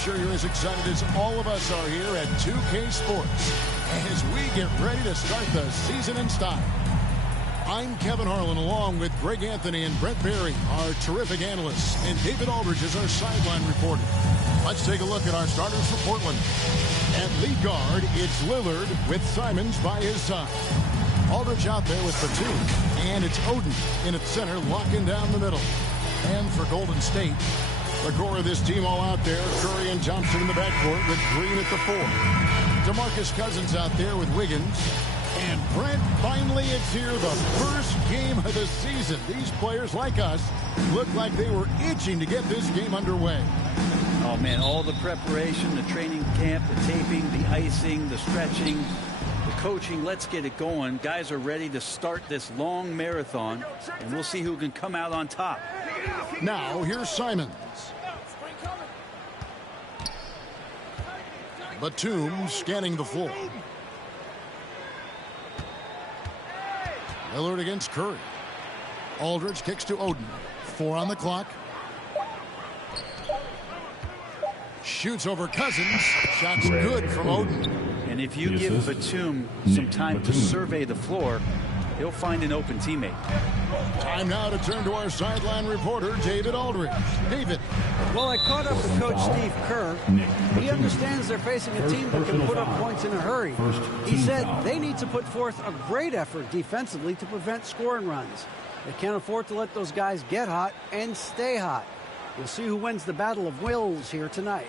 sure you're as excited as all of us are here at 2K Sports as we get ready to start the season in style. I'm Kevin Harlan along with Greg Anthony and Brett Berry, our terrific analysts, and David Aldridge is our sideline reporter. Let's take a look at our starters for Portland. At lead guard, it's Lillard with Simons by his side. Aldridge out there with Batum, and it's Oden in at center, locking down the middle. And for Golden State, the core of this team all out there, Curry and Thompson in the backcourt with Green at the 4. DeMarcus Cousins out there with Wiggins. And Brent, finally it's here, the first game of the season. These players, like us, looked like they were itching to get this game underway. Oh, man, all the preparation, the training camp, the taping, the icing, the stretching, the coaching. Let's get it going. Guys are ready to start this long marathon, and we'll see who can come out on top. Now, here's Simons. Batum scanning the floor. Lillard against Curry. Aldridge kicks to Oden. 4 on the clock. Shoots over Cousins. Shot's good from Oden. And if you give Batum some time to survey the floor, he'll find an open teammate. Time now to turn to our sideline reporter, David Aldridge. David. Well, I caught up with Coach Steve Kerr. He understands they're facing a team that can put up points in a hurry. He said they need to put forth a great effort defensively to prevent scoring runs. They can't afford to let those guys get hot and stay hot. We'll see who wins the battle of wills here tonight.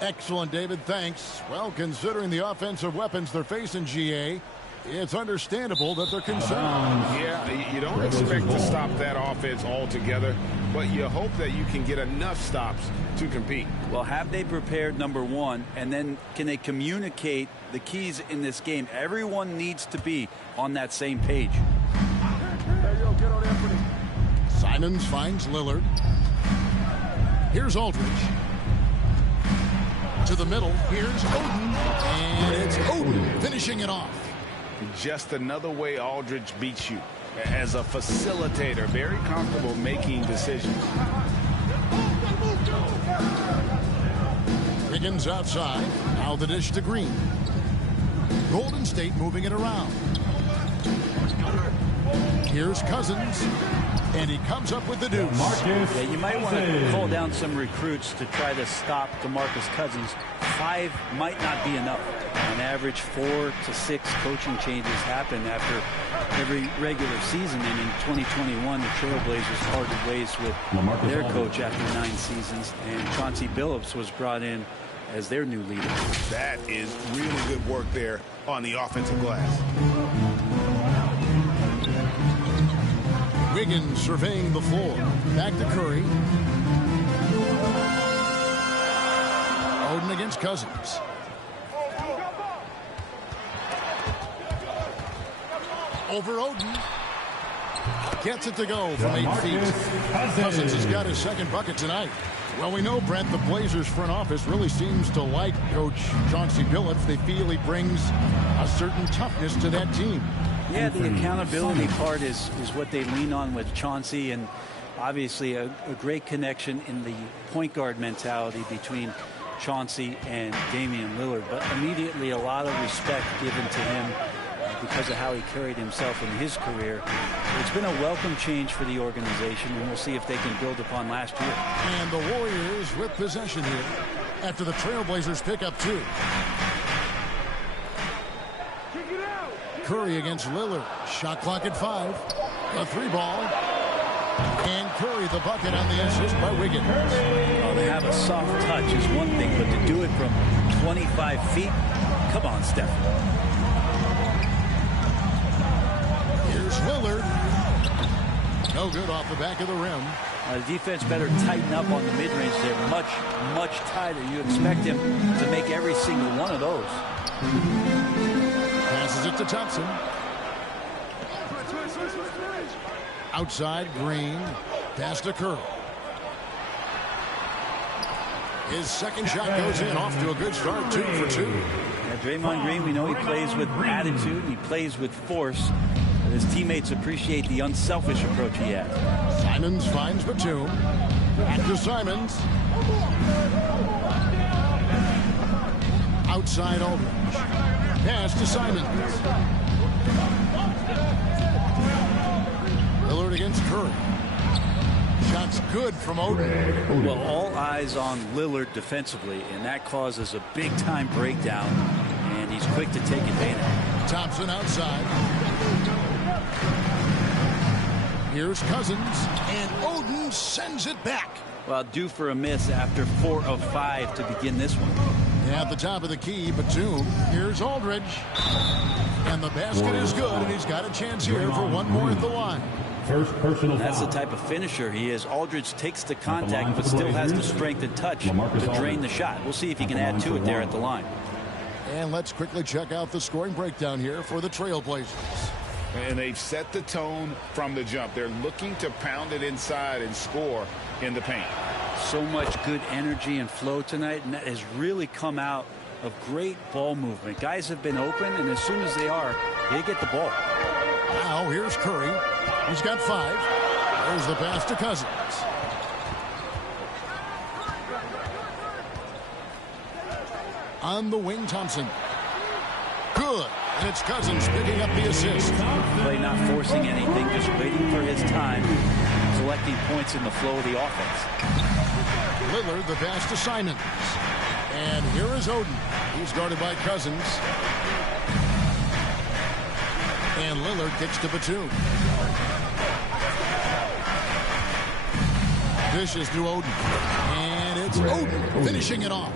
Excellent, David. Thanks. Well, considering the offensive weapons they're facing, GA, it's understandable that they're concerned. Yeah, you don't expect to stop that offense altogether, but you hope that you can get enough stops to compete. Well, have they prepared, number one, and then can they communicate the keys in this game? Everyone needs to be on that same page. Simons finds Lillard. Here's Aldridge. To the middle. Here's Oden. And it's Oden finishing it off. Just another way Aldridge beats you. As a facilitator, very comfortable making decisions. Wiggins outside. Now the dish to Green. Golden State moving it around. Here's Cousins. And he comes up with the deuce. Yeah, you might want to call down some recruits to try to stop DeMarcus Cousins. 5 might not be enough. On average, 4 to 6 coaching changes happen after every regular season. And in 2021, the Trailblazers parted ways with their coach after 9 seasons. And Chauncey Billups was brought in as their new leader. That is really good work there on the offensive glass. Wiggins surveying the floor. Back to Curry. Oden against Cousins. Over Oden. Gets it to go from 8 feet. Cousins has got his second bucket tonight. Well, we know, Brent, the Blazers front office really seems to like Coach Chauncey Billups. They feel he brings a certain toughness to that team. Yeah, the accountability part is what they lean on with Chauncey, and obviously a great connection in the point guard mentality between Chauncey and Damian Lillard. But immediately a lot of respect given to him because of how he carried himself in his career. It's been a welcome change for the organization, and we'll see if they can build upon last year. And the Warriors with possession here after the Trailblazers pick up 2. Curry against Lillard. Shot clock at 5. A 3-ball. And Curry the bucket on the assist by Wiggins. Well, to have a soft touch is one thing, but to do it from 25 feet, come on, Steph. Here's Lillard. No good off the back of the rim. The defense better tighten up on the mid-range. They're much, much tighter. You expect him to make every single one of those. Passes it to Thompson. Outside, Green. Pass to Curry. His second shot goes in, off to a good start, 2 for 2. Yeah, Draymond Green, we know he plays with attitude, he plays with force. And his teammates appreciate the unselfish approach he has. Simons finds Batum. Back to Simons. Outside Aldridge. Pass to Simons. Lillard against Curry. Shots good from Oden. Well, all eyes on Lillard defensively, and that causes a big-time breakdown, and he's quick to take advantage. Thompson outside. Here's Cousins, and Oden sends it back. Well, due for a miss after 4 of 5 to begin this one. At the top of the key, Batum. Here's Aldridge. And the basket is good, and he's got a chance here for one more at the line. First personal That's foul. the type of finisher he is. Aldridge takes the contact, but still has the strength and touch to drain the shot. We'll see if he can add to it there at the line. And let's quickly check out the scoring breakdown here for the Trailblazers. And they've set the tone from the jump. They're looking to pound it inside and score in the paint. So much good energy and flow tonight, and that has really come out of great ball movement. Guys have been open, and as soon as they are, they get the ball. Now here's Curry. He's got 5. There's the pass to Cousins. On the wing, Thompson. Good. And it's Cousins picking up the assist. Play not forcing anything, just waiting for his time, collecting points in the flow of the offense. Lillard, the pass to Simons. And here is Oden. He's guarded by Cousins. And Lillard kicks to Batum. Dishes to Oden. And it's Oden finishing it off.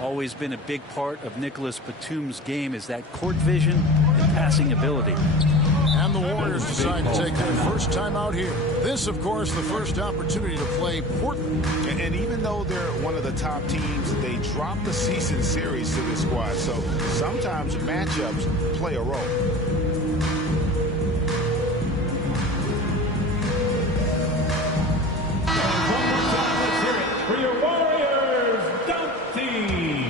Always been a big part of Nicholas Batum's game is that court vision and passing ability. And the Warriors decide to take their first time out here. This, of course, the first opportunity to play Portland. And even though they're one of the top teams, they drop the season series to this squad. So sometimes matchups play a role. For your Warriors dunk team.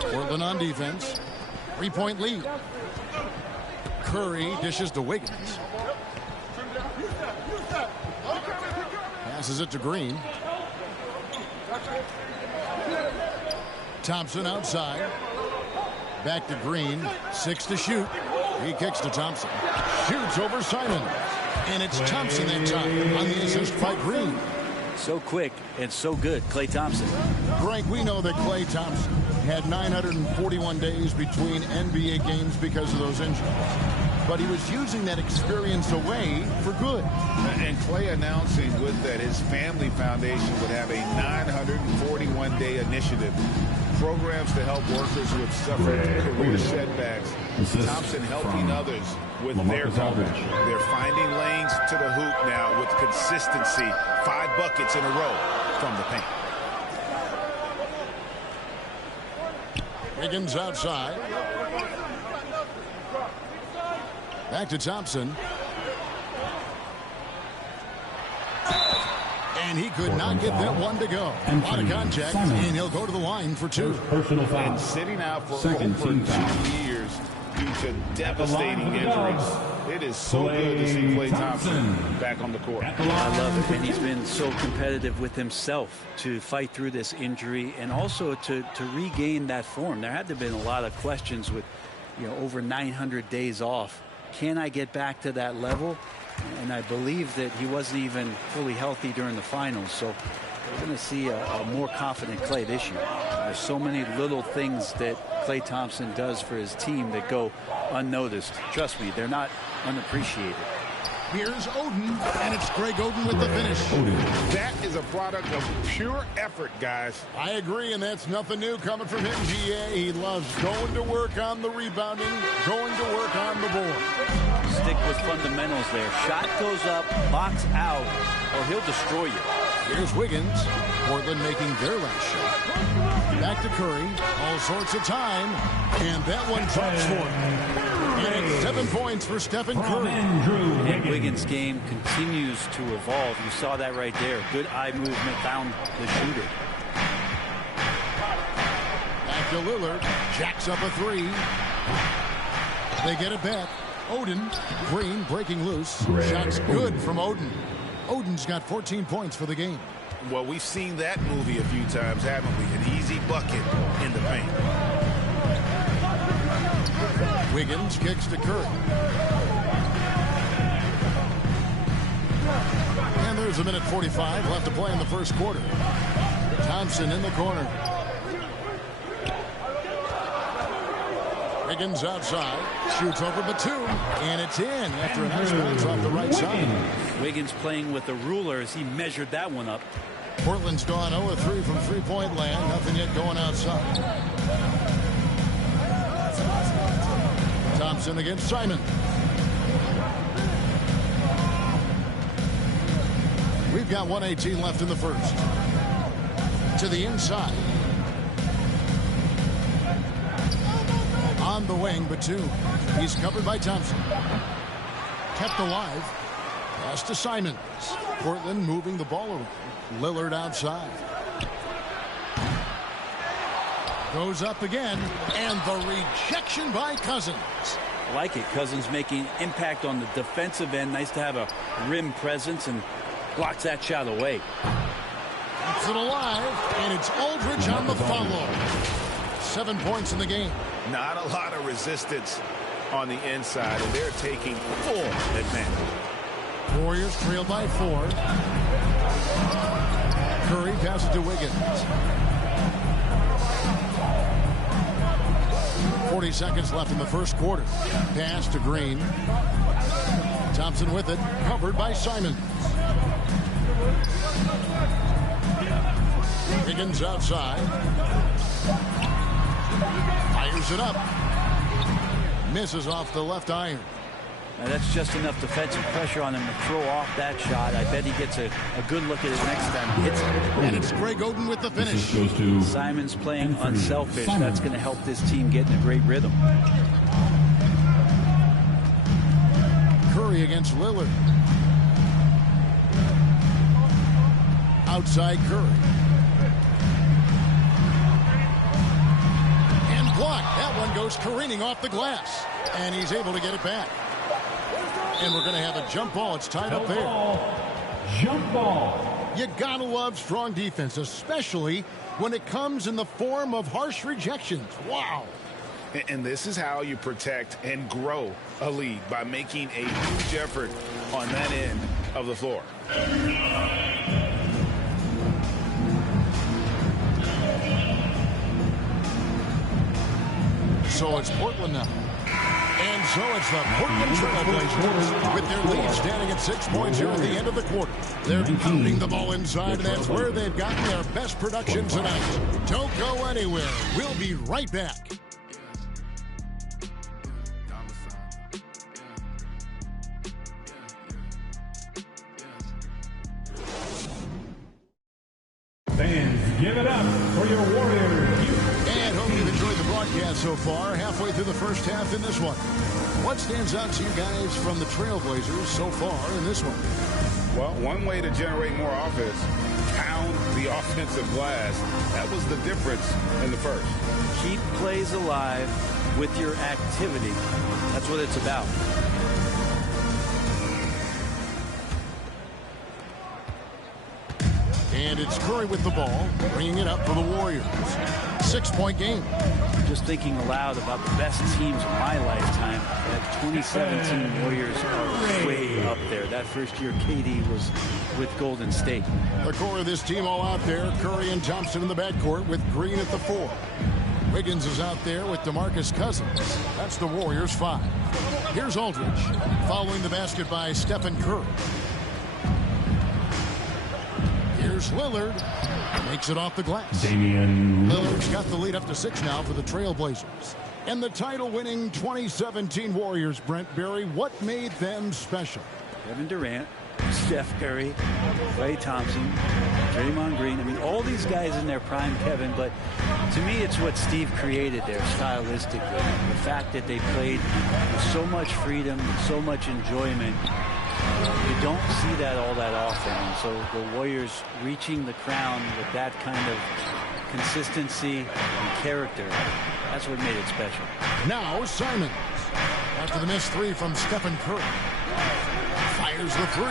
Portland on defense. 3-point lead. Curry dishes to Wiggins. Passes it to Green. Thompson outside. Back to Green. 6 to shoot. He kicks to Thompson. Shoots over Simon. And it's Thompson that time on the assist by Green. So quick and so good, Klay Thompson. Frank, we know that Klay Thompson had 941 days between NBA games because of those injuries. But he was using that experience away for good. And Klay announcing with that his family foundation would have a 941-day initiative. Programs to help workers who have suffered career setbacks. Thompson helping others with their coverage. They're finding lanes to the hoop now with consistency. 5 buckets in a row from the paint. Wiggins outside. Back to Thompson. And he could not get that one to go. A lot of contact, and he'll go to the line for 2. Personal foul. And sitting out for over 2 years due to devastating injuries. It is so good to see Klay Thompson back on the court. I love it, and he's been so competitive with himself to fight through this injury and also to regain that form. There had to have been a lot of questions with, over 900 days off. Can I get back to that level? And I believe that he wasn't even fully healthy during the finals. So we're going to see a more confident Klay this year. There's so many little things that Klay Thompson does for his team that go unnoticed. Trust me, they're not unappreciated. Here's Oden, and it's Greg Oden with the finish. That is a product of pure effort, guys. I agree, and that's nothing new coming from him, GA. He loves going to work on the rebounding, going to work on the board. Stick with fundamentals there. Shot goes up, box out, or he'll destroy you. Here's Wiggins. Portland making their last shot. Back to Curry. All sorts of time. And that one drops for him. And it's 7 points for Stephen Curry. And Wiggins' game continues to evolve. You saw that right there. Good eye movement, found the shooter. Back to Lillard. Jacks up a 3. They get it back. Oden. Green breaking loose. Shots good from Oden. Oden's got 14 points for the game. Well, we've seen that movie a few times, haven't we? An easy bucket in the paint. Wiggins kicks to Curry. And there's a minute 45 left to play in the first quarter. Thompson in the corner. Wiggins outside. Shoots over Batum. And it's in after a nice bounce off the right side. Wiggins playing with a ruler as he measured that one up. Portland's gone 0-3 from three-point land. Nothing yet going outside. Thompson against Simon. We've got 1:18 left in the first. To the inside. On the wing, Batum. He's covered by Thompson. Kept alive. Pass to Simons. Portland moving the ball around. Lillard outside. Goes up again. And the rejection by Cousins. I like it. Cousins making impact on the defensive end. Nice to have a rim presence and blocks that shot away. Keeps it alive. And it's Aldridge on the follow. 7 points in the game. Not a lot of resistance on the inside, and they're taking full advantage. Warriors trail by 4. Curry passes to Wiggins. 40 seconds left in the first quarter. Pass to Green. Thompson with it. Covered by Simons. Wiggins outside. Fires it up. Misses off the left iron. Now that's just enough defensive pressure on him to throw off that shot. I bet he gets a good look at it next time he hits it. And it's Greg Oden with the finish. Goes to Simon's playing unselfish. That's going to help this team get in a great rhythm. Curry against Lillard. Outside Curry. And blocked. That one goes careening off the glass. And he's able to get it back. And we're going to have a jump ball. It's tied up there. Jump ball. You gotta love strong defense, especially when it comes in the form of harsh rejections. Wow. And this is how you protect and grow a lead, by making a huge effort on that end of the floor. So it's Portland now. And so it's the Portland Trail Blazers with their lead standing at 6 points here at the end of the quarter. They're pounding the ball inside, and that's where they've gotten their best production tonight. Don't go anywhere. We'll be right back. Fans, give it up for your Warriors. And hope you've enjoyed the broadcast so far. Halfway through the first half in this one. What stands out to you guys from the Trailblazers so far in this one? Well, one way to generate more offense, pound the offensive glass. That was the difference in the first. Keep plays alive with your activity. That's what it's about. And it's Curry with the ball, bringing it up for the Warriors. 6-point game. Just thinking aloud about the best teams of my lifetime. That 2017 Warriors are way up there. That first year KD was with Golden State. The core of this team all out there. Curry and Thompson in the backcourt with Green at the 4. Wiggins is out there with DeMarcus Cousins. That's the Warriors' 5. Here's Aldridge following the basket by Stephen Curry. Here's Lillard. Makes it off the glass. Lillard's got the lead up to 6 now for the Trailblazers. And the title-winning 2017 Warriors, Brent Berry, what made them special? Kevin Durant, Steph Curry, Klay Thompson, Draymond Green. I mean, all these guys in their prime, Kevin, but to me it's what Steve created there stylistically. The fact that they played with so much freedom, with so much enjoyment. You don't see that all that often. And so the Warriors reaching the crown with that kind of consistency and character, that's what made it special. Now Simons, after the missed 3 from Stephen Curry, fires the 3.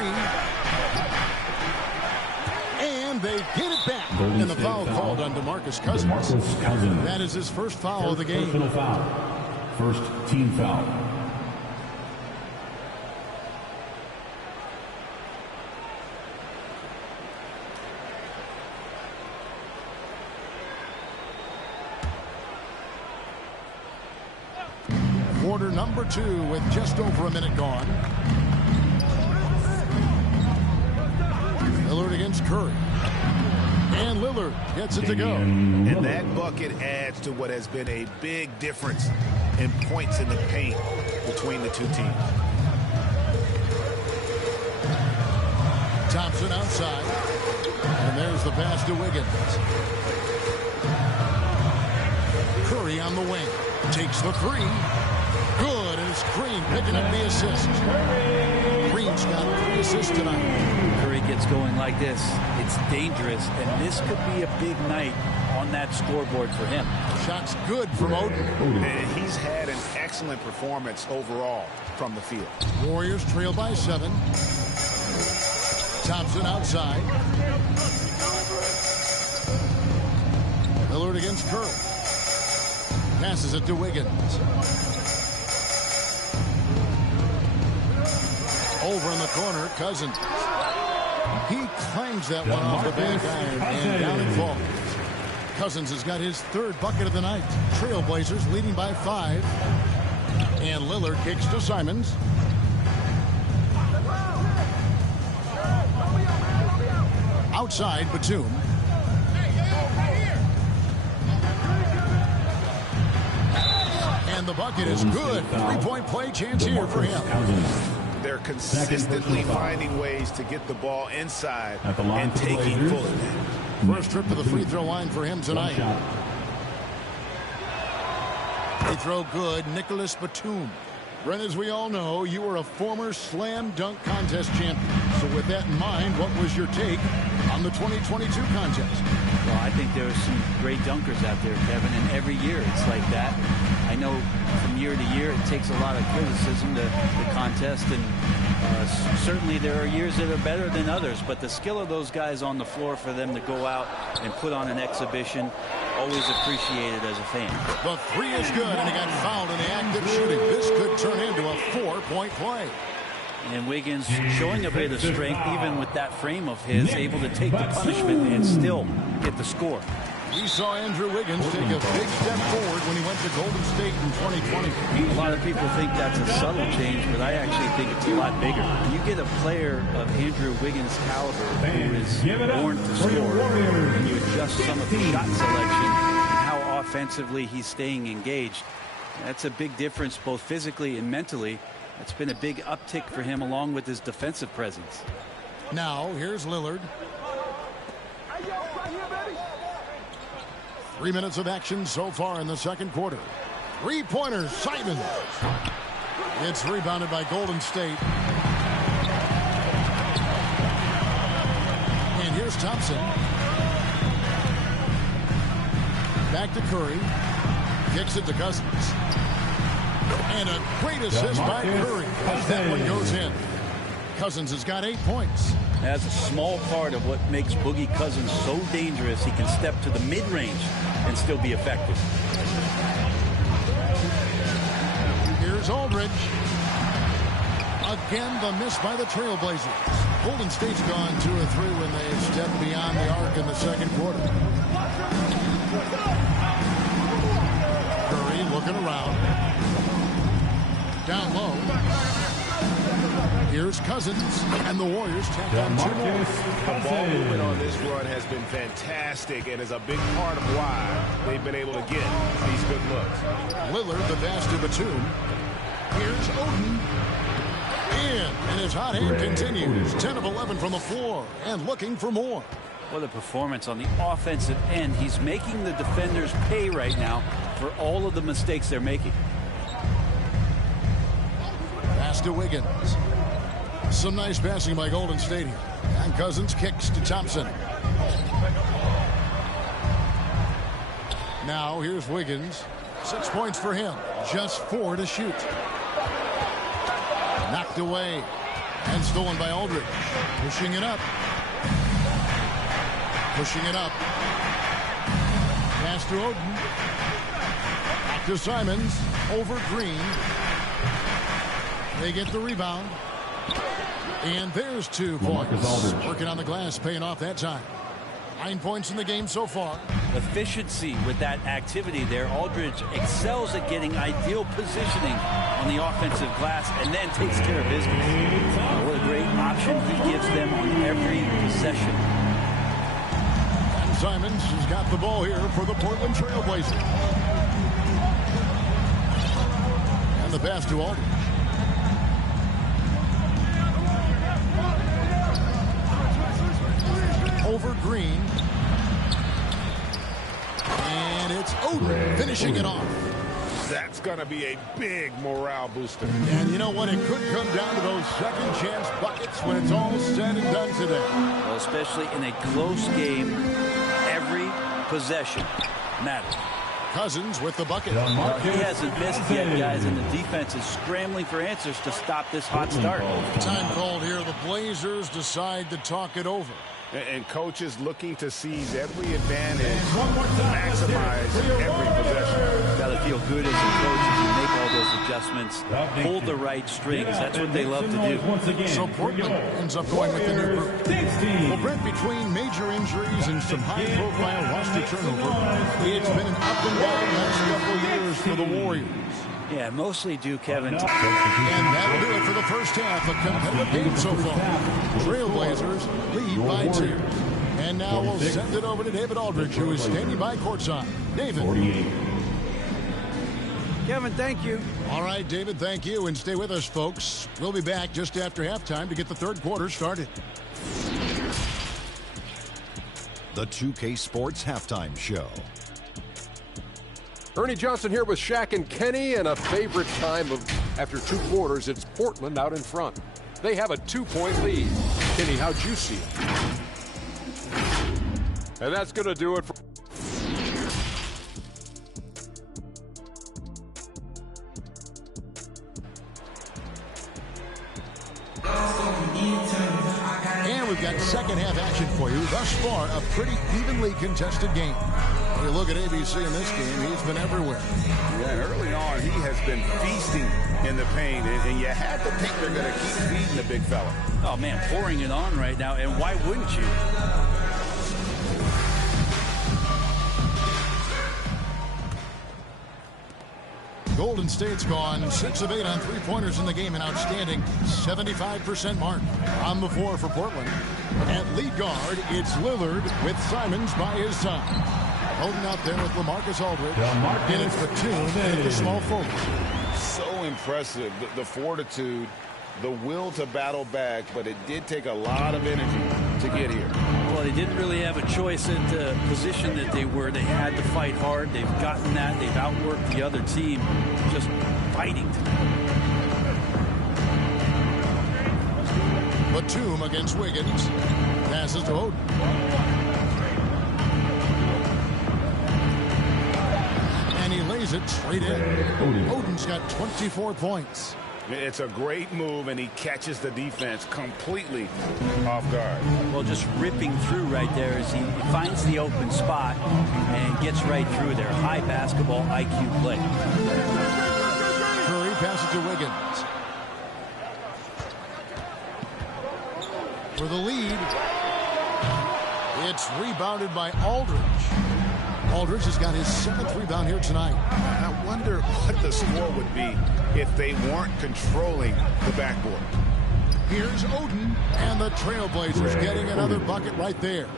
And they get it back. And the foul called on DeMarcus Cousins. That is his first foul of the game. Personal foul. First team foul. Quarter number 2 with just over a minute gone. Lillard against Curry. And Lillard gets it to go. And that bucket adds to what has been a big difference in points in the paint between the two teams. Thompson outside. And there's the pass to Wiggins. Curry on the wing. Takes the three. Good, and it's Green picking up the assist. Green's got 3 assists tonight. Curry gets going like this. It's dangerous, and this could be a big night on that scoreboard for him. Shot's good from Oden. And he's had an excellent performance overall from the field. Warriors trail by 7. Thompson outside. Lillard against Curry. Passes it to Wiggins. Over in the corner, Cousins. He clangs that one off the back iron, and down it falls. Cousins has got his 3rd bucket of the night. Trailblazers leading by 5. And Lillard kicks to Simons. Outside, Batum. And the bucket is good. 3-point play chance here for him. They're consistently finding ways to get the ball inside and taking full advantage. First trip to the free throw line for him tonight. Free throw good. Nicholas Batum. Brent, as we all know, you were a former slam dunk contest champion. So with that in mind, what was your take on the 2022 contest? Well, I think there are some great dunkers out there, Kevin, and every year it's like that. I know from year to year it takes a lot of criticism to the contest, and certainly there are years that are better than others, but the skill of those guys on the floor for them to go out and put on an exhibition, always appreciated as a fan. The three is good, and he got fouled in the act of shooting. This could turn into a 4-point play. And Wiggins showing a bit of strength, even with that frame of his, able to take the punishment and still get the score. We saw Andrew Wiggins take a big step forward when he went to Golden State in 2020. A lot of people think that's a subtle change, but I actually think it's a lot bigger. When you get a player of Andrew Wiggins' caliber who is born to score, and you adjust some of the shot selection and how offensively he's staying engaged, that's a big difference both physically and mentally. It's been a big uptick for him along with his defensive presence. Now, here's Lillard. 3 minutes of action so far in the second quarter. 3-pointers, Simons. It's rebounded by Golden State. And here's Thompson. Back to Curry. Kicks it to Cousins. And a great assist by Curry. That one goes in. Cousins has got 8 points. That's a small part of what makes Boogie Cousins so dangerous. He can step to the mid-range and still be effective. Here's Aldridge. Again, the miss by the Trailblazers. Golden State's gone 2 or 3 when they stepped beyond the arc in the second quarter. Curry looking around. Down low. Here's Cousins, and the Warriors tack on 2 more. The ball movement on this run has been fantastic and is a big part of why they've been able to get these good looks. Lillard, the pass to Batum. Here's Oden. And his hot hand continues. 10 of 11 from the floor and looking for more. What a performance on the offensive end. He's making the defenders pay right now for all of the mistakes they're making. Pass to Wiggins. Some nice passing by Golden State here. And Cousins kicks to Thompson. Now here's Wiggins. 6 points for him. Just 4 to shoot. Knocked away. And stolen by Aldridge. Pushing it up. Pushing it up. Pass to Oden. Back to Simons. Over Green. They get the rebound. And there's 2 points. Working on the glass, paying off that time. 9 points in the game so far. Efficiency with that activity there. Aldridge excels at getting ideal positioning on the offensive glass and then takes care of business. What a great option he gives them on every possession. And Simons has got the ball here for the Portland Trail Blazers. And the pass to Aldridge. Over Green. And it's Oden finishing it off. That's going to be a big morale booster. And you know what? It could come down to those second chance buckets when it's all said and done today. Well, especially in a close game, every possession matters. Cousins with the bucket. Well, he hasn't missed yet, guys, and the defense is scrambling for answers to stop this hot start. Time called here. The Blazers decide to talk it over. And coaches looking to seize every advantage, maximize every possession. Got to feel good as a coach as you make all those adjustments, pull the right strings. That's what they love to do. So Portland ends up going with the new group. Well, Brent, between major injuries and some high-profile roster turnover, it's been an up and down last couple of years for the Warriors. Yeah, mostly due, Kevin. And that'll do it for the first half. A competitive game so far. Trailblazers lead by 2. And now we'll send it over to David Aldridge, who is standing by courtside. David. Kevin, thank you. All right, David, thank you. And stay with us, folks. We'll be back just after halftime to get the third quarter started. The 2K Sports Halftime Show. Ernie Johnson here with Shaq and Kenny, and a favorite time of after 2 quarters, it's Portland out in front. They have a 2-point lead. Kenny, how'd you see it? And that's going to do it for... And we've got second half action for you. Thus far, a pretty evenly contested game. When you look at ABC in this game, he's been everywhere. Yeah, and early on, he has been feasting in the paint, and you have to think they're going to keep feeding the big fella. Oh, man, pouring it on right now, and why wouldn't you? Golden State's gone 6 of 8 on three-pointers in the game, an outstanding 75% mark. On the floor for Portland. At lead guard, it's Lillard with Simons by his side. Holding out there with LaMarcus Aldridge. And it's Batum at the small forward. So impressive, the fortitude, the will to battle back, but it did take a lot of energy to get here. Well, they didn't really have a choice at the position that they were. They had to fight hard. They've gotten that. They've outworked the other team just fighting tonight. Batum against Wiggins. Passes to Oden. And he lays it straight in. Oden's got 24 points. It's a great move, and he catches the defense completely off guard. Well, just ripping through right there as he finds the open spot and gets right through there. High basketball IQ play. Curry passes to Wiggins. For the lead. It's rebounded by Aldridge. Aldridge has got his 7th rebound here tonight. I wonder what the score would be if they weren't controlling the backboard. Here's Oden, and the Trailblazers getting another bucket right there.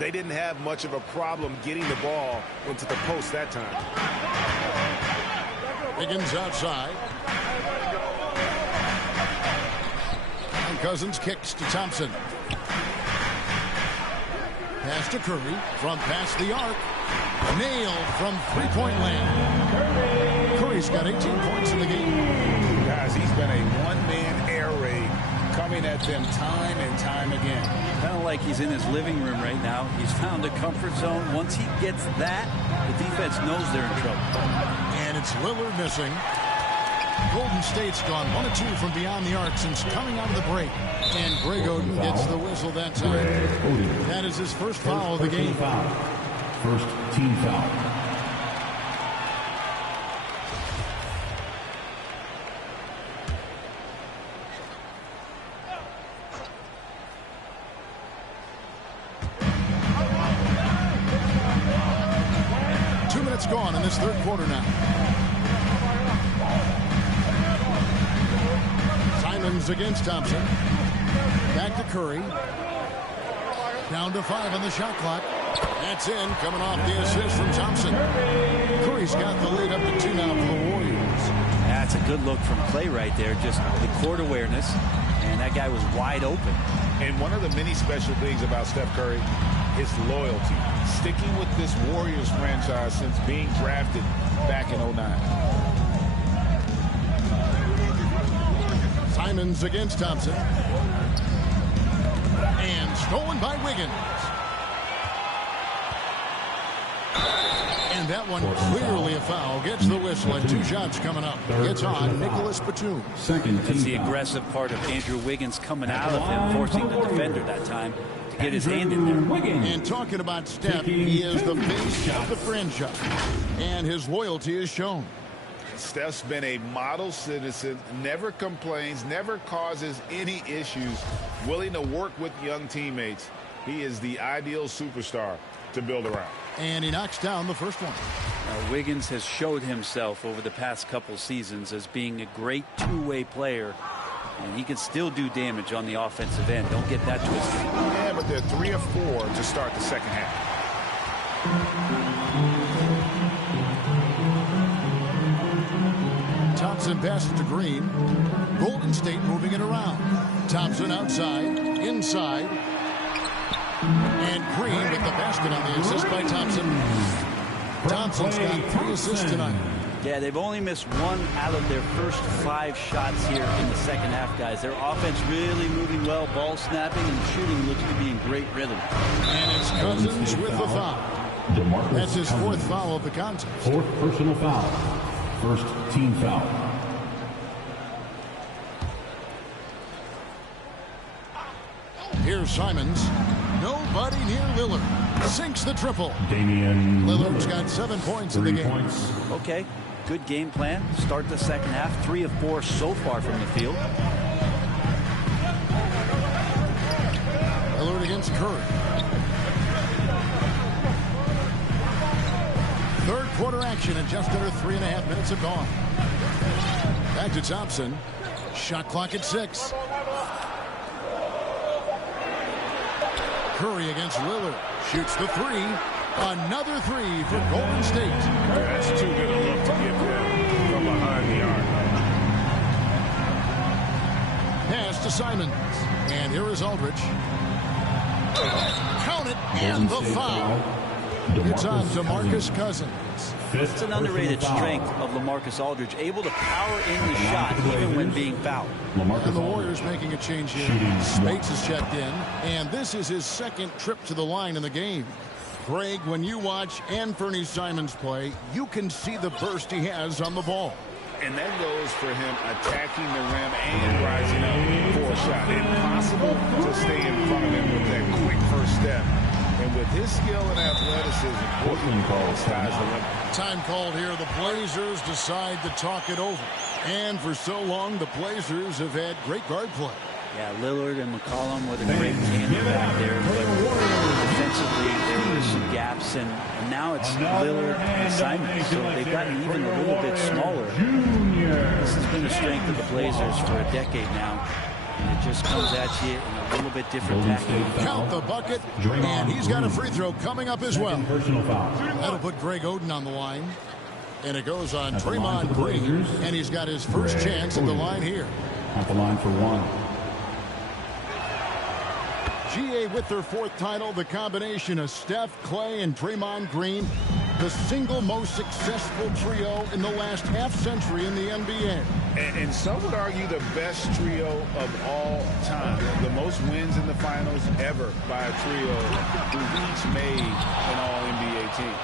They didn't have much of a problem getting the ball into the post that time. Wiggins outside. And Cousins kicks to Thompson. Pass to Curry from past the arc. Nailed from three-point land. Curry's got 18 points in the game. Guys, he's been a one-man air raid coming at them time and time again. Kind of like he's in his living room right now. He's found a comfort zone. Once he gets that, the defense knows they're in trouble. And it's Lillard missing. Golden State's gone 1 of 2 from beyond the arc since coming out of the break. And Greg Oden gets the whistle that time. That is his first foul of the game. First team foul. Gone in this third quarter now. Simons against Thompson. Back to Curry. Down to 5 on the shot clock. That's in, coming off the assist from Thompson. Curry's got the lead up to 2 now for the Warriors. That's a good look from Clay right there. Just the court awareness, and that guy was wide open. And one of the many special things about Steph Curry, his loyalty. Sticking with this Warriors franchise since being drafted back in 09. Simons against Thompson. And stolen by Wiggins. And that one clearly a foul. Gets the whistle and 2 shots coming up. It's on Nicholas Batum. That's the aggressive part of Andrew Wiggins coming out of him, forcing the defender that time to get his hand in there. And talking about Steph, he is the face of the franchise. And his loyalty is shown. Steph's been a model citizen, never complains, never causes any issues, willing to work with young teammates. He is the ideal superstar to build around. And he knocks down the first one. Wiggins has showed himself over the past couple seasons as being a great two-way player, and he can still do damage on the offensive end. Don't get that twisted. Yeah, but they're 3 of 4 to start the second half. Thompson passes to Green. Golden State moving it around. Thompson outside, inside. And Green with the basket on the assist by Thompson. Thompson's got 3 assists tonight. Yeah, they've only missed 1 out of their first 5 shots here in the second half, guys. Their offense really moving well, ball snapping, and shooting looks to be in great rhythm. And it's Cousins with the foul. That's his 4th foul of the contest. 4th personal foul. First team foul. Here's Simons. Nobody near Lillard. Sinks the triple. Damian Lillard's got 7 points in the game. Points. Okay, good game plan. Start the second half. 3 of 4 so far from the field. Lillard against Curry. Third quarter action and just under 3.5 minutes have gone. Back to Thompson. Shot clock at 6. Curry against Lillard. Shoots the 3. Another 3 for Golden State. That's too good a look to give them from behind the arc. Pass to Simons. And here is Aldridge. Count it, and the foul. It's on DeMarcus Cousins. It's an underrated strength of LaMarcus Aldridge, able to power in the shot even when being fouled. And the Warriors making a change here. Spates is checked in, and this is his 2nd trip to the line in the game. Greg, when you watch Anthony Simons play, you can see the burst he has on the ball. And that goes for him attacking the rim and rising up for a shot. Impossible to stay in front of him with that quick first step. And with his skill and athleticism, Portland calls sky's the limit. Time called here. The Blazers decide to talk it over. And for so long, the Blazers have had great guard play. Yeah, Lillard and McCollum with a great tandem back there. But defensively, there were some gaps, and now it's Lillard and Simons. So they've gotten even a little bit smaller. This has been the strength of the Blazers for a decade now. And it just comes at you in a little bit different package. Count the bucket, and he's got a free throw coming up as well. Personal foul. That'll put Greg Oden on the line. And it goes on Draymond Green, and he's got his first chance at the line here. At the line for 1. GA with their 4th title, the combination of Steph, Clay, and Draymond Green, the single most successful trio in the last half-century in the NBA. And some would argue the best trio of all time. The most wins in the finals ever by a trio who've each made an All-NBA team.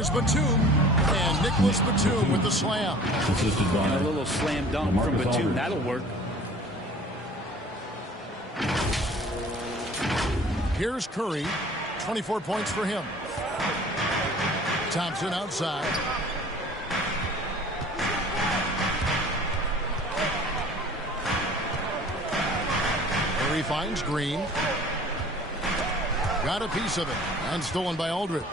Here's Batum, and Nicholas Batum with the slam. And a little slam dunk from Batum. That'll work. Here's Curry, 24 points for him. Thompson outside. Curry finds Green. Got a piece of it, and stolen by Aldridge.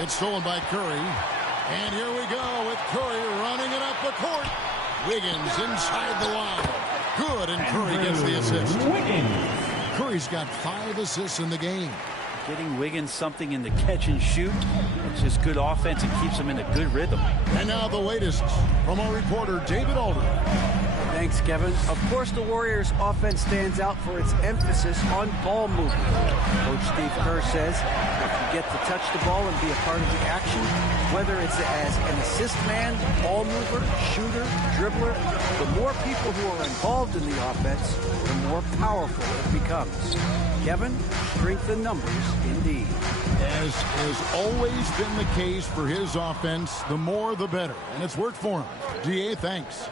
It's stolen by Curry. And here we go with Curry running it up the court. Wiggins inside the line. Good, and Curry gets the assist. Curry's got 5 assists in the game. Getting Wiggins something in the catch and shoot. It's just good offense and keeps him in a good rhythm. And now the latest from our reporter, David Aldridge. Thanks, Kevin. Of course, the Warriors' offense stands out for its emphasis on ball movement. Coach Steve Kerr says if you get to touch the ball and be a part of the action, whether it's as an assist man, ball mover, shooter, dribbler, the more people who are involved in the offense, the more powerful it becomes. Kevin, strength in numbers, indeed. As has always been the case for his offense, the more the better. And it's worked for him. DA, thanks.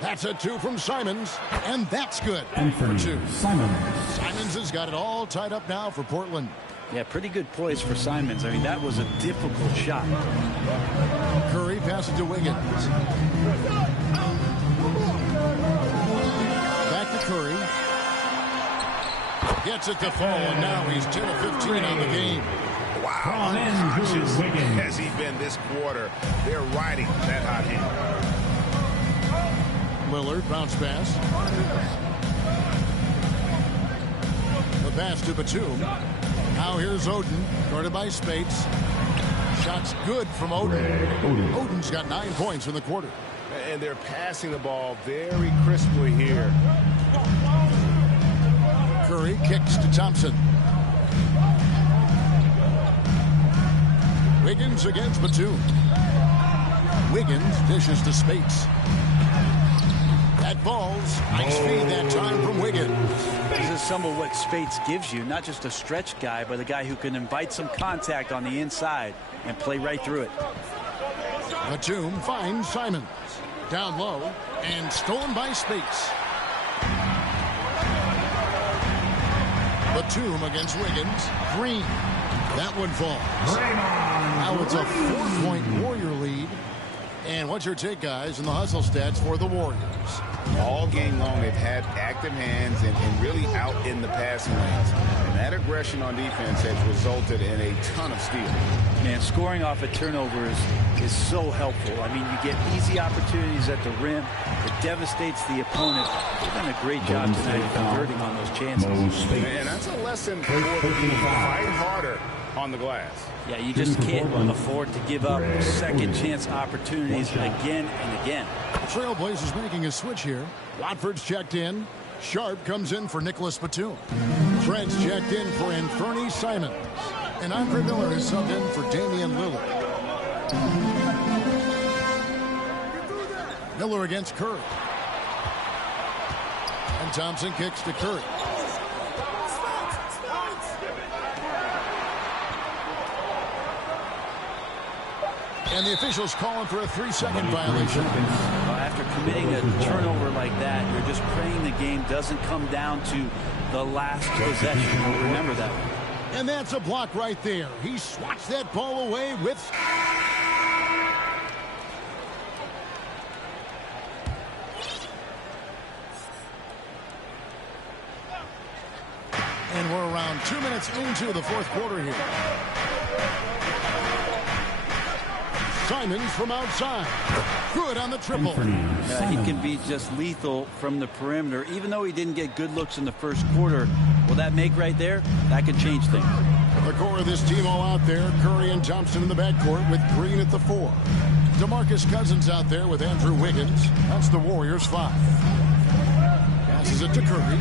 That's a 2 from Simons, and that's good for 2. Simons has got it all tied up now for Portland. Yeah, pretty good poise for Simons. I mean, that was a difficult shot. Curry passes to Wiggins. Back to Curry. Gets it to fall, and now he's 10 of 15 on the game. Wow, unconscious has he been this quarter. They're riding that hot hand. Lillard, bounce pass. The pass to Batum. Now here's Oden, guarded by Spates. Shot's good from Oden. Oden's got 9 points in the quarter. And they're passing the ball very crisply here. Curry kicks to Thompson. Wiggins against Batum. Wiggins dishes to Spates. That falls. Nice feed that time from Wiggins. This is some of what Spates gives you. Not just a stretch guy, but a guy who can invite some contact on the inside and play right through it. Batum finds Simons. Down low and stolen by Spates. Batum against Wiggins. Green. That one falls. Now it's a 4-point Warrior lead. And what's your take, guys, in the hustle stats for the Warriors? All game long, they've had active hands and really out in the passing lanes. And that aggression on defense has resulted in a ton of steals. Man, scoring off of turnovers is so helpful. I mean, you get easy opportunities at the rim. It devastates the opponent. They've done a great job tonight of converting on those chances. And that's a lesson for the team. Fight harder on the glass. Yeah, you just can't afford to give up second chance opportunities again and again. Trailblazers making a switch here. Watford's checked in. Sharp comes in for Nicholas Batum. Fred's checked in for Anthony Simons. And Andre Miller is subbed in for Damian Lillard. Miller against Curry. And Thompson kicks to Curry. And the officials calling for a 3-second violation. After committing a turnover like that, you're just praying the game doesn't come down to the last possession. Remember that one. And that's a block right there. He swats that ball away with... And we're around 2 minutes into the fourth quarter here. Simons from outside. Good on the triple. He can be just lethal from the perimeter. Even though he didn't get good looks in the first quarter, will that make right there? That could change things. The core of this team all out there. Curry and Thompson in the backcourt with Green at the 4. DeMarcus Cousins out there with Andrew Wiggins. That's the Warriors' 5. Passes it to Curry.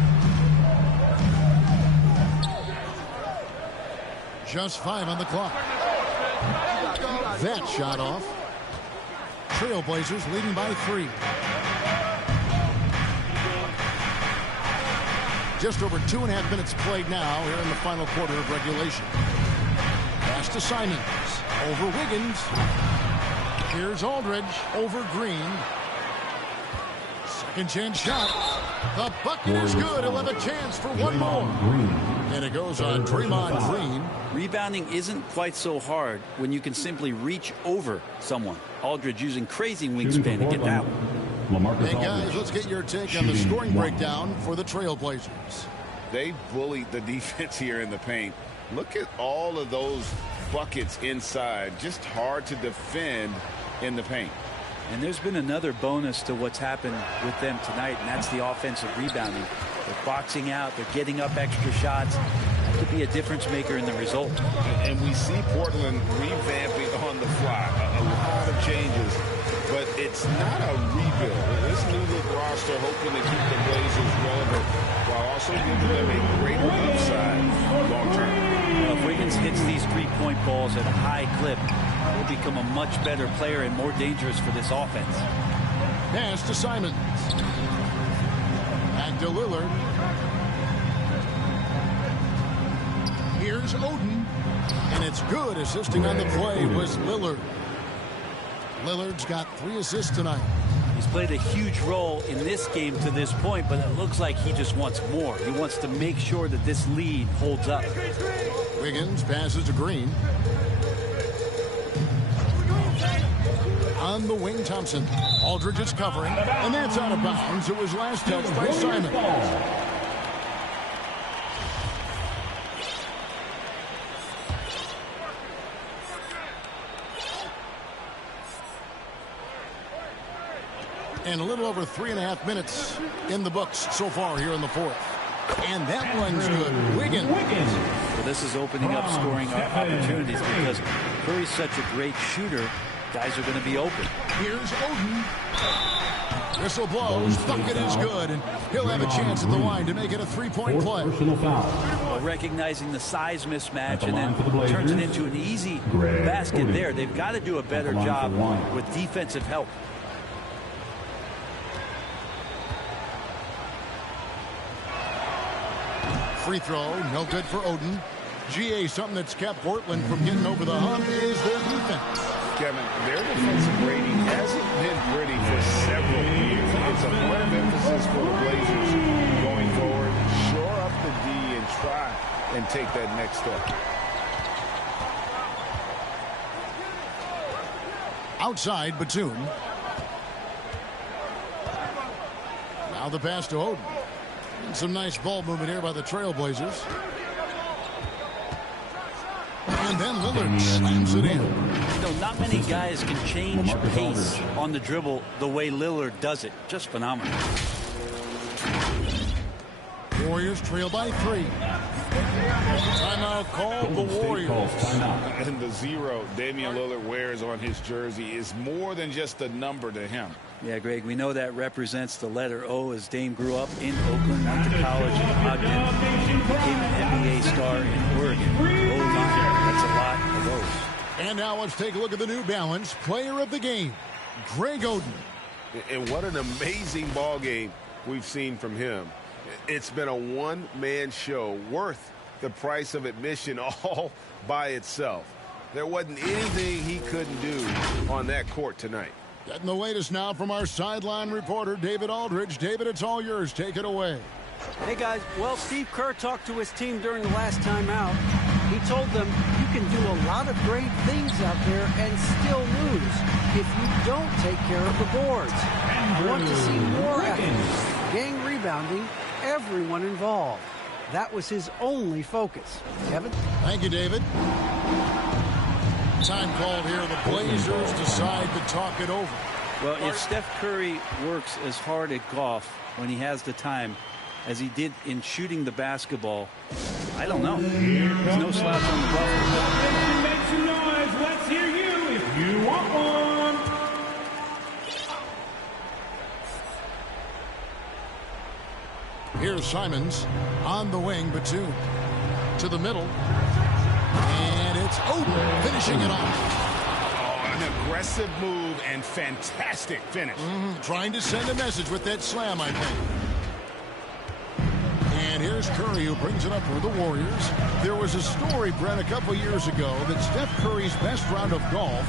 Just 5 on the clock. That shot off. Trailblazers leading by 3. Just over 2.5 minutes played now here in the final quarter of regulation. Pass to Simons. Over Wiggins. Here's Aldridge. Over Green. Second chance shot. The bucket is good. He'll have a chance for one more. And it goes on Draymond Green. Rebounding isn't quite so hard when you can simply reach over someone. Aldridge using crazy wingspan to get that one. Hey guys, let's get your take on the scoring breakdown for the Trailblazers. They bullied the defense here in the paint. Look at all of those buckets inside. Just hard to defend in the paint. And there's been another bonus to what's happened with them tonight, and that's the offensive rebounding. They're boxing out. They're getting up extra shots. That could be a difference maker in the result. And we see Portland revamping on the fly. A lot of changes, but it's not a rebuild. This new look roster hoping to keep the Blazers relevant while also giving them a greater upside long term. Well, if Wiggins hits these three-point balls at a high clip, he'll become a much better player and more dangerous for this offense. Pass to Simons. Back to Lillard. Here's Oden. And it's good. Assisting on the play was Lillard. Lillard's got 3 assists tonight. He's played a huge role in this game to this point, but it looks like he just wants more. He wants to make sure that this lead holds up. Wiggins passes to Green. On the wing, Thompson. Aldridge is covering, and that's out of bounds. It was last touched by Simon. And a little over 3.5 minutes in the books so far here in the fourth. And that one's good. Wiggins. Well, this is opening up scoring opportunities because Curry's such a great shooter. Guys are going to be open. Here's Oden. Whistle blows. Bucket is good. And he'll have a chance at the line to make it a 3-point play. Well, recognizing the size mismatch and then turns it into an easy basket there. They've got to do a better job with defensive help. Free throw, no good for Oden. GA, something that's kept Portland from getting over the hump is their defense. Kevin, their defensive rating hasn't been pretty for several years. It's a point of emphasis for the Blazers going forward. Shore up the D and try and take that next step. Outside, Batum. Now the pass to Oden. And some nice ball movement here by the Trailblazers. And then Lillard slams it in. You know, not many guys can change pace on the dribble the way Lillard does it. Just phenomenal. Warriors trail by 3. Timeout called the Warriors. And the 0 Damian Lillard wears on his jersey is more than just a number to him. Yeah, Greg, we know that represents the letter O as Dame grew up in Oakland, went to college in Ogden, became an NBA star in Oregon. That's a lot of those. And now let's take a look at the New Balance player of the game, Greg Oden. And what an amazing ball game we've seen from him. It's been a one-man show worth the price of admission all by itself. There wasn't anything he couldn't do on that court tonight. Getting the latest now from our sideline reporter, David Aldridge. David, it's all yours. Take it away. Hey, guys. Well, Steve Kerr talked to his team during the last time out. He told them you can do a lot of great things out there and still lose if you don't take care of the boards. I want to see more effort, gang rebounding, everyone involved. That was his only focus. Kevin? Thank you, David. Time called here. The Blazers decide to talk it over. Well, if Steph Curry works as hard at golf when he has the time as he did in shooting the basketball, I don't know. There's no slouch on the golf course. Make some noise. Let's hear you if you want one. Here's Simons on the wing, Batum to the middle. And it's Oden finishing it off. Oh, an aggressive move and fantastic finish. Trying to send a message with that slam, I think. And And here's Curry, who brings it up for the Warriors. There was a story, Brent, a couple years ago that Steph Curry's best round of golf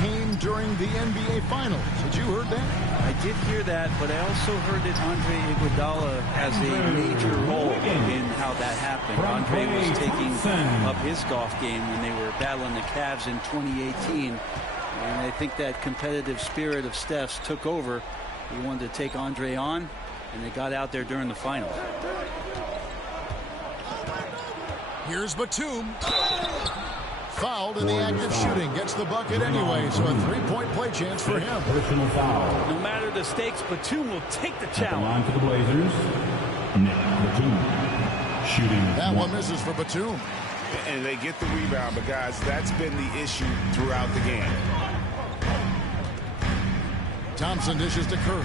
came during the NBA Finals. Had you heard that? I did hear that, but I also heard that Andre Iguodala has a major role in how that happened. Andre was taking up his golf game when they were battling the Cavs in 2018. And I think that competitive spirit of Steph's took over. He wanted to take Andre on, and they got out there during the finals. Here's Batum. Fouled in the act of shooting. Gets the bucket anyway, so a three-point play chance for him. Personal foul. No matter the stakes, Batum will take the challenge. Line for the Blazers. Nick Batum. Shooting. That one misses for Batum. And they get the rebound, but guys, that's been the issue throughout the game. Thompson dishes to Curry.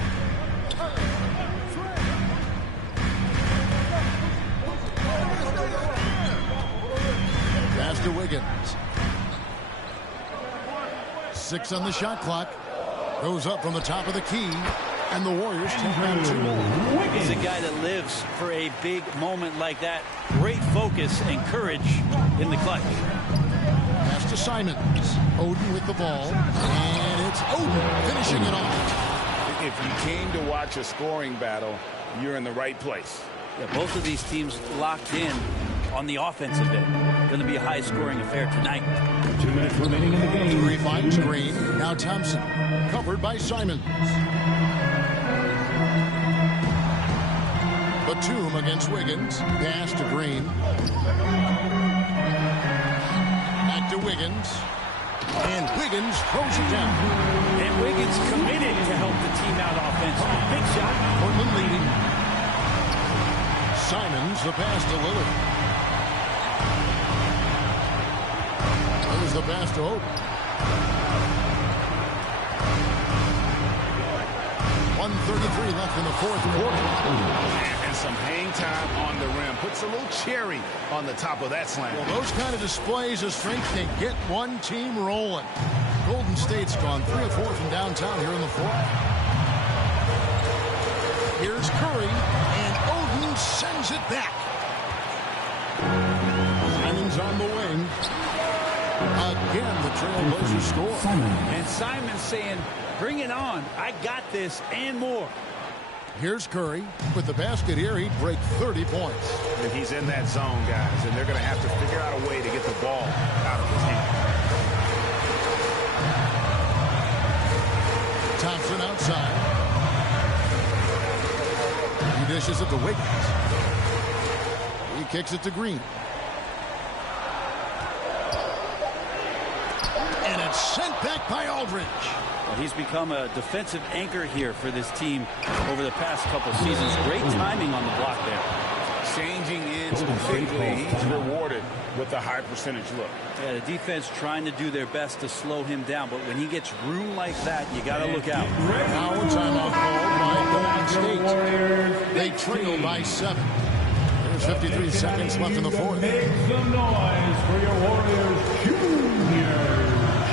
Pass to Wiggins. 6 on the shot clock. Goes up from the top of the key. And the Warriors take down 2 more. He's a guy that lives for a big moment like that. Great focus and courage in the clutch. Pass to Simons. Oden with the ball. And it's Oden finishing it off. If you came to watch a scoring battle, you're in the right place. Yeah, both of these teams locked in on the offensive end. Going to be a high-scoring affair tonight. 2 minutes remaining in the game. Curry finds Green. Now Thompson. Covered by Simons. Batum against Wiggins. Pass to Green. Back to Wiggins. And Wiggins throws it down. And Wiggins committed to help the team out offensively. Big shot. Portland leading. Simons, the pass to Lillard. There's the pass to Oden. 1:33 left in the fourth quarter. And some hang time on the rim. Puts a little cherry on the top of that slam. Well, those kind of displays of strength can get one team rolling. Golden State's gone 3 of 4 from downtown here in the fourth. Here's Curry, and Oden sends it back. Simons on the wing. Again, the Trailblazers score. And Simon saying, bring it on. I got this and more. Here's Curry. With the basket here, he'd break 30 points. And he's in that zone, guys, and they're going to have to figure out a way to get the ball out of his hand. Thompson outside. He dishes it to Wiggins. He kicks it to Green. And it's sent back by Aldridge. Well, he's become a defensive anchor here for this team over the past couple seasons. Great timing on the block there. Changing ends quickly. He's rewarded with a high percentage look. Yeah, the defense trying to do their best to slow him down, but when he gets room like that, you got to look out. Now a timeout called by Golden State. They trail by 7. There's 53 seconds left in the fourth. Make some noise for your Warriors Junior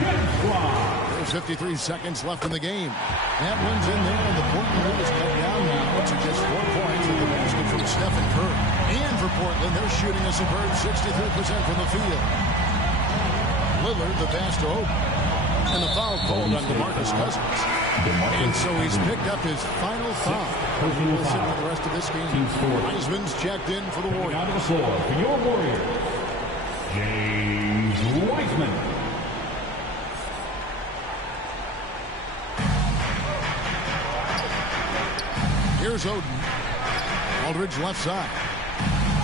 Jet Squad. There's 53 seconds left in the game. That one's in there, and the Portland lead is cut down now to just 4 points with the basket from Stephen Curry. And for Portland, they're shooting a superb 63% from the field. Lillard, the pass to Oden. And the foul called on DeMarcus Cousins. And so he's picked up his final foul. He will sit for the rest of this game. Wiseman's checked in for the Warriors. Out of the floor for your Warriors, James Wiseman. Here's Oden. Aldridge left side.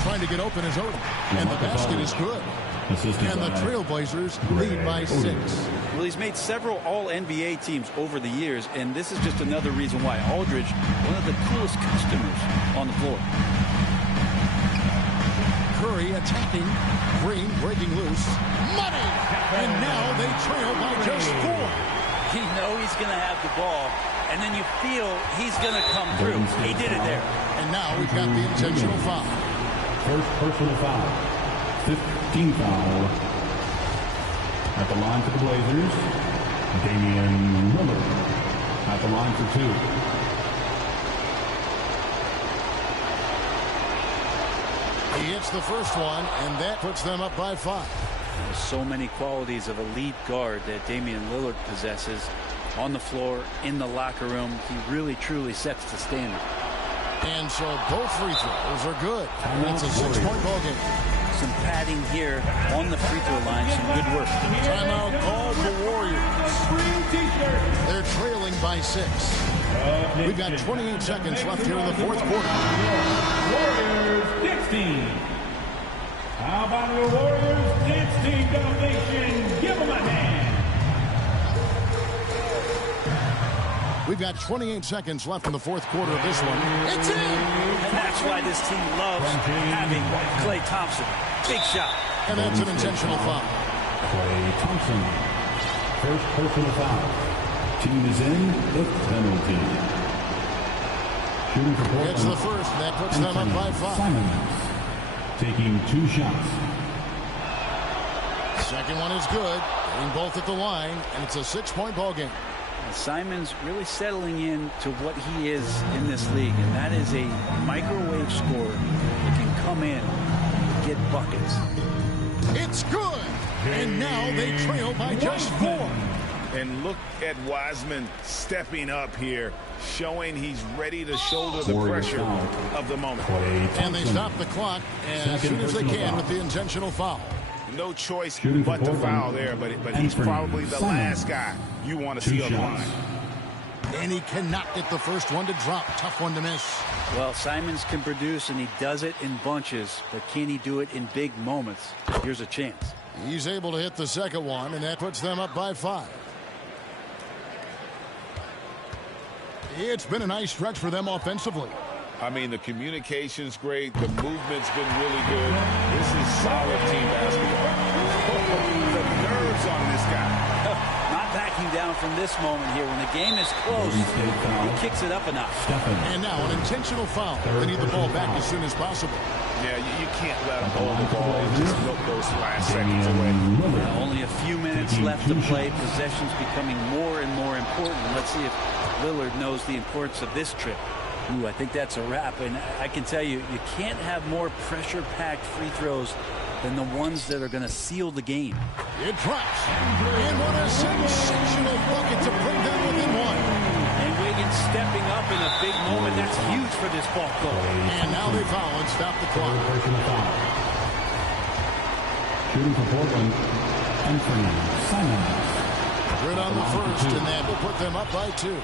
Trying to get open is Oden. And the basket is good. And the Trailblazers lead by 6. Well, he's made several All-NBA teams over the years, and this is just another reason why. Aldridge, one of the coolest customers on the floor. Curry attacking. Green breaking loose. Money! And now they trail by just 4. You know he's going to have the ball, and then you feel he's going to come through. He did it there. And now we've got the intentional foul. First personal foul. 15 foul. At the line for the Blazers, Damian Lillard. At the line for 2. He hits the first one, and that puts them up by 5. There's so many qualities of elite guard that Damian Lillard possesses on the floor, in the locker room. He really, truly sets the standard. And so both free throws are good. It's a 6-point ball game. Some padding here on the free throw line. Some good work. Timeout called the Warriors. They're trailing by 6. We've got 28 seconds left here in the fourth quarter. Warriors 16. How about the Warriors dance team domination? Give them a hand. We've got 28 seconds left in the fourth quarter of this one. It's in! And that's why this team loves having Klay Thompson. Big shot. And that's an intentional foul. Klay Thompson. First personal foul. Team is in the penalty. Shooting for Portland. It's the first. That puts them up by 5. Simons taking 2 shots. Second one is good. Getting both at the line, and it's a 6-point ball game. Simons really settling in to what he is in this league, and that is a microwave scorer that can come in and get buckets. It's good! And now they trail by just 4. And look at Wiseman stepping up here, showing he's ready to shoulder the pressure of the moment. And they stop the clock as soon as they can with the intentional foul. No choice but to foul there, but he's probably the last guy you want to see on the line. And he cannot get the first one to drop. Tough one to miss. Well, Simons can produce, and he does it in bunches, but can he do it in big moments? Here's a chance. He's able to hit the second one, and that puts them up by 5. It's been a nice stretch for them offensively. I mean, the communication's great. The movement's been really good. This is solid team basketball. The nerves on this guy. Not backing down from this moment here. When the game is close, he kicks it up a notch. And now an intentional foul. They need the ball back as soon as possible. Yeah, you can't let them hold the ball and just milk those last seconds away. Only a few minutes left to play. Possession's becoming more and more important. Let's see if Lillard knows the importance of this trip. Ooh, I think that's a wrap, and I can tell you, you can't have more pressure-packed free throws than the ones that are going to seal the game. It drops, and what a sensational bucket to bring them within 1. And Wiggins stepping up in a big moment. That's huge for this ball club. And now they foul and stop the clock. Shooting for Portland, Anthony Simons. Good on the first, and that will put them up by 2.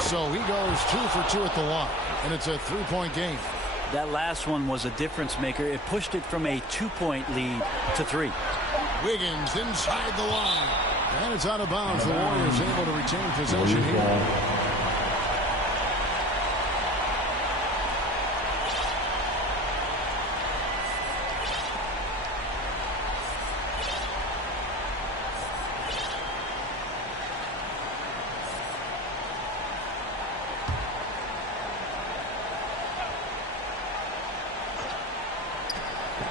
So he goes 2 for 2 at the line, and it's a 3-point game. That last one was a difference maker. It pushed it from a 2-point lead to 3. Wiggins inside the line, and it's out of bounds. The Warriors able to retain possession here.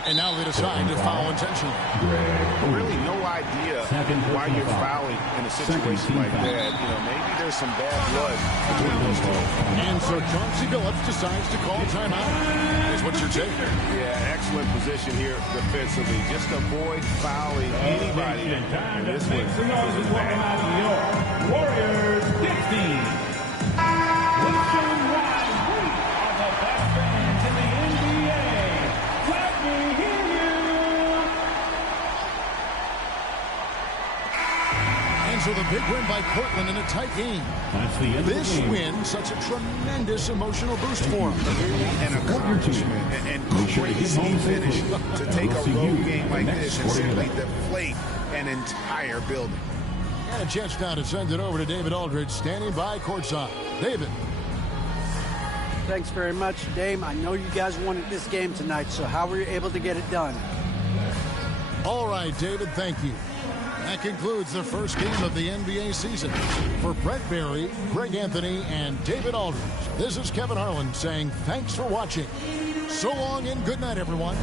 And now they decide to foul intentionally. Really no idea why you're fouling in a situation like that. You know, maybe there's some bad blood between those two. And so Chauncey Billups decides to call timeout. Is what you're saying. Yeah, excellent position here defensively. Just avoid fouling anybody in this one. Warriors 15. So the big win by Portland in a tight game. That's the end this of the game. win, such a tremendous emotional boost for him. An accomplishment and crazy finish to take a road game like this and simply deflate an entire building. And a chance now to send it over to David Aldridge, standing by courtside. David. Thanks very much, Dame. I know you guys wanted this game tonight, so how were you able to get it done? All right, David, thank you. That concludes the first game of the NBA season. For Brett Barry, Greg Anthony, and David Aldridge, this is Kevin Harlan saying thanks for watching. So long and good night, everyone.